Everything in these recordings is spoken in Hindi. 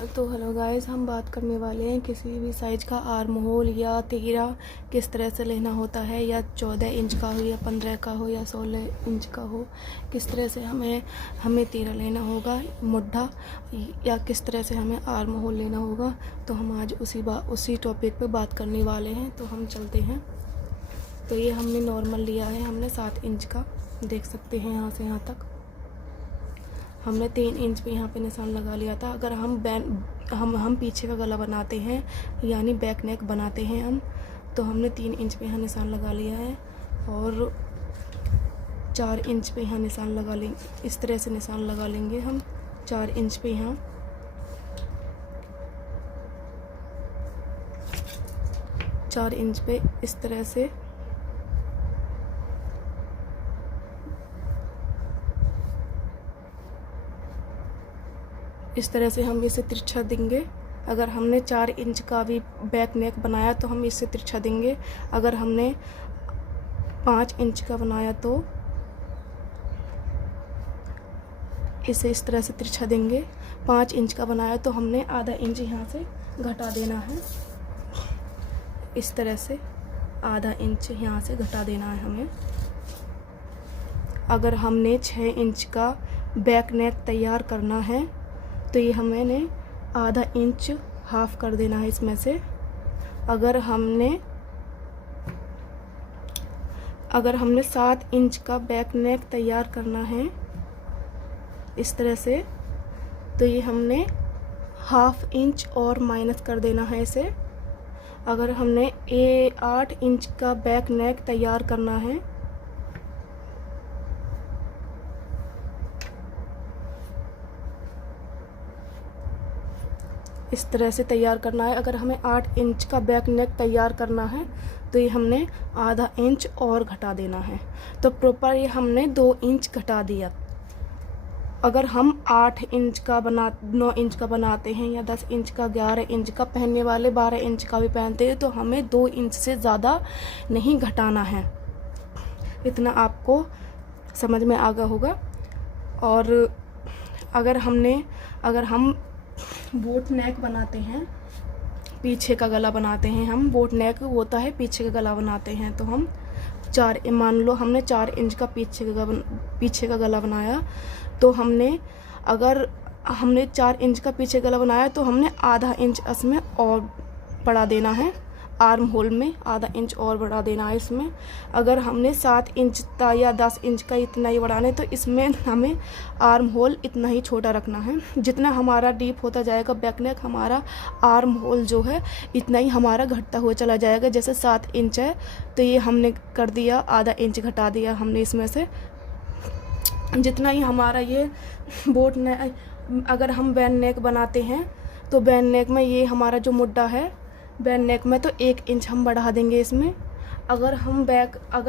तो हेलो गाइस, हम बात करने वाले हैं किसी भी साइज़ का आर्म होल या तिहरा किस तरह से लेना होता है, या 14 इंच का हो या 15 का हो या 16 इंच का हो, किस तरह से हमें तिहरा लेना होगा, मुड्ढा, या किस तरह से हमें आर्म होल लेना होगा। तो हम आज उसी टॉपिक पे बात करने वाले हैं। तो हम चलते हैं। तो ये हमने नॉर्मल लिया है, हमने 7 इंच का, देख सकते हैं यहाँ से यहाँ तक हमने 3 इंच पे यहाँ पे निशान लगा लिया था। अगर हम पीछे का गला बनाते हैं, यानी बैक नेक बनाते हैं तो हमने 3 इंच पे यहाँ निशान लगा लिया है और 4 इंच पे यहाँ निशान लगा लेंगे। इस तरह से निशान लगा लेंगे हम 4 इंच पे यहाँ। चार इंच पे इस तरह से हम इसे तिरछा देंगे। अगर हमने 4 इंच का भी बैक नेक बनाया तो हम इसे तिरछा देंगे। अगर हमने 5 इंच का बनाया तो इसे इस तरह से तिरछा देंगे। 5 इंच का बनाया तो हमने आधा इंच यहाँ से घटा देना है। इस तरह से आधा इंच यहाँ से घटा देना है हमें। अगर हमने 6 इंच का बैक नेक तैयार करना है तो ये हमने आधा इंच हाफ कर देना है इसमें से। अगर हमने 7 इंच का बैक नेक तैयार करना है इस तरह से, तो ये हमने हाफ इंच और माइनस कर देना है इसे। अगर हमने 8 इंच का बैक नेक तैयार करना है इस तरह से तैयार करना है। अगर हमें 8 इंच का बैक नेक तैयार करना है तो ये हमने आधा इंच और घटा देना है। तो प्रॉपर ये हमने 2 इंच घटा दिया। अगर हम 8 इंच का 9 इंच का बनाते हैं या 10 इंच का, 11 इंच का, पहनने वाले 12 इंच का भी पहनते हैं, तो हमें 2 इंच से ज़्यादा नहीं घटाना है। इतना आपको समझ में आ गया होगा। और अगर हम बोट नेक बनाते हैं, पीछे का गला बनाते हैं, हम बोट नेक होता है पीछे का गला बनाते हैं, तो हम मान लो हमने 4 इंच का पीछे का गला बनाया, तो अगर हमने 4 इंच का पीछे गला बनाया तो हमने आधा इंच इसमें और बढ़ा देना है। आर्म होल में आधा इंच और बढ़ा देना है इसमें। अगर हमने 7 इंच का या 10 इंच का इतना ही बढ़ाने, तो इसमें हमें आर्म होल इतना ही छोटा रखना है। जितना हमारा डीप होता जाएगा बैक नेक, हमारा आर्म होल जो है इतना ही हमारा घटता हुआ चला जाएगा। जैसे 7 इंच है तो ये हमने कर दिया, आधा इंच घटा दिया हमने इसमें से। जितना ही हमारा ये बोट नेक, अगर हम बैन नेक बनाते हैं तो बैन नेक में ये हमारा जो मुड्ढा है बैन नेक में, तो 1 इंच हम बढ़ा देंगे इसमें। अगर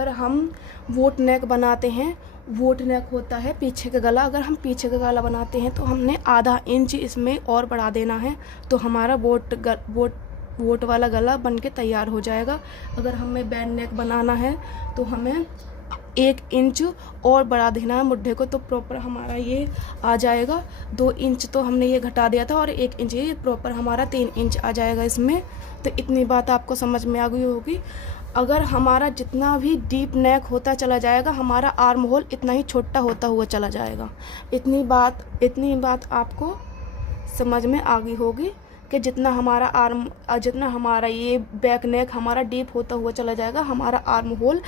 हम वोट नेक बनाते हैं, वोट नेक होता है पीछे का गला, अगर हम पीछे का गला बनाते हैं तो हमने आधा इंच इसमें और बढ़ा देना है, तो हमारा वोट वाला गला बन के तैयार हो जाएगा। अगर हमें बैन नेक बनाना है तो हमें 1 इंच और बढ़ा देना है मुड्ढे को, तो प्रॉपर हमारा ये आ जाएगा। 2 इंच तो हमने ये घटा दिया था और 1 इंच, ये प्रॉपर हमारा 3 इंच आ जाएगा इसमें। तो इतनी बात आपको समझ में आ गई होगी। अगर हमारा जितना भी डीप नेक होता चला जाएगा, हमारा आर्म होल इतना ही छोटा होता हुआ चला जाएगा। इतनी बात आपको समझ में आ गई होगी कि जितना हमारा ये बैक नेक हमारा डीप होता हुआ चला जाएगा, हमारा आर्म होल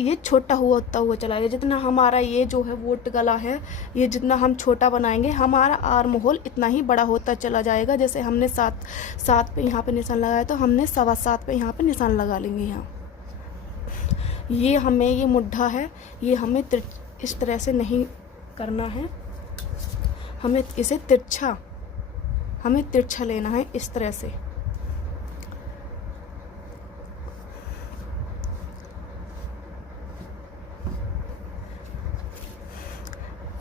ये छोटा होता हुआ चला गया। जितना हमारा ये जो है वोट गला है, ये जितना हम छोटा बनाएंगे, हमारा आर्म होल इतना ही बड़ा होता चला जाएगा। जैसे हमने 7 पे यहाँ पे निशान लगाया, तो हमने 7.25 पे यहाँ पे निशान लगा लेंगे। यहाँ ये मुड्ढा है, ये हमें इस तरह से नहीं करना है, हमें इसे तिरछा लेना है इस तरह से।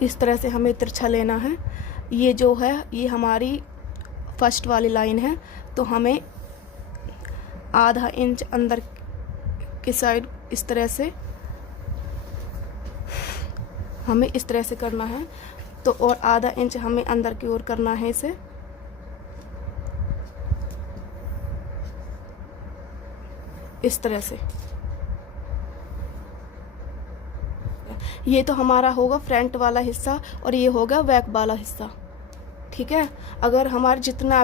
इस तरह से हमें तिरछा लेना है। ये जो है ये हमारी फर्स्ट वाली लाइन है, तो हमें आधा इंच अंदर की साइड इस तरह से हमें इस तरह से करना है। तो और आधा इंच हमें अंदर की ओर करना है इसे। इस तरह से। ये तो हमारा होगा फ्रंट वाला हिस्सा और ये होगा बैक वाला हिस्सा, ठीक है। अगर हमारे जितना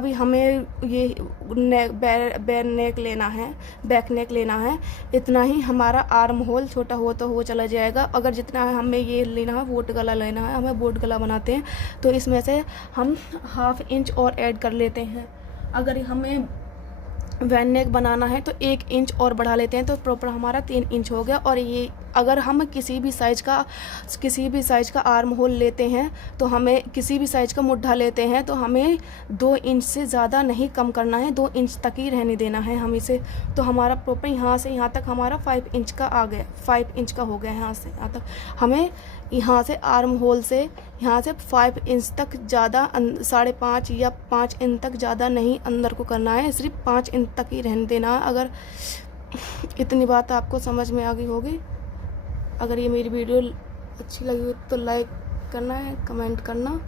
भी हमें ये बैक नेक लेना है, बैक नेक लेना है, इतना ही हमारा आर्म होल छोटा हो तो वो चला जाएगा। अगर जितना हमें ये लेना है, बोट गला लेना है, हमें बोट गला बनाते हैं तो इसमें से हम 1/2 इंच और ऐड कर लेते हैं। अगर हमें वैन नेक बनाना है तो 1 इंच और बढ़ा लेते हैं, तो प्रॉपर हमारा 3 इंच हो गया। और ये अगर हम किसी भी साइज़ का आर्म होल लेते हैं, तो हमें किसी भी साइज़ का मुड्ढा लेते हैं तो हमें 2 इंच से ज़्यादा नहीं कम करना है, 2 इंच तक ही रहने देना है हम इसे। तो हमारा प्रॉपर यहाँ से यहाँ तक हमारा 5 इंच का आ गया, 5 इंच का हो गया। यहाँ से यहाँ तक हमें, यहाँ से आर्म होल से यहाँ से 5 इंच तक ज़्यादा 5.5 या 5 इंच तक ज़्यादा नहीं अंदर को करना है, सिर्फ 5 इंच तक ही रहने देना है। अगर इतनी बात आपको समझ में आ गई होगी। अगर ये मेरी वीडियो अच्छी लगी हो तो लाइक करना है, कमेंट करना।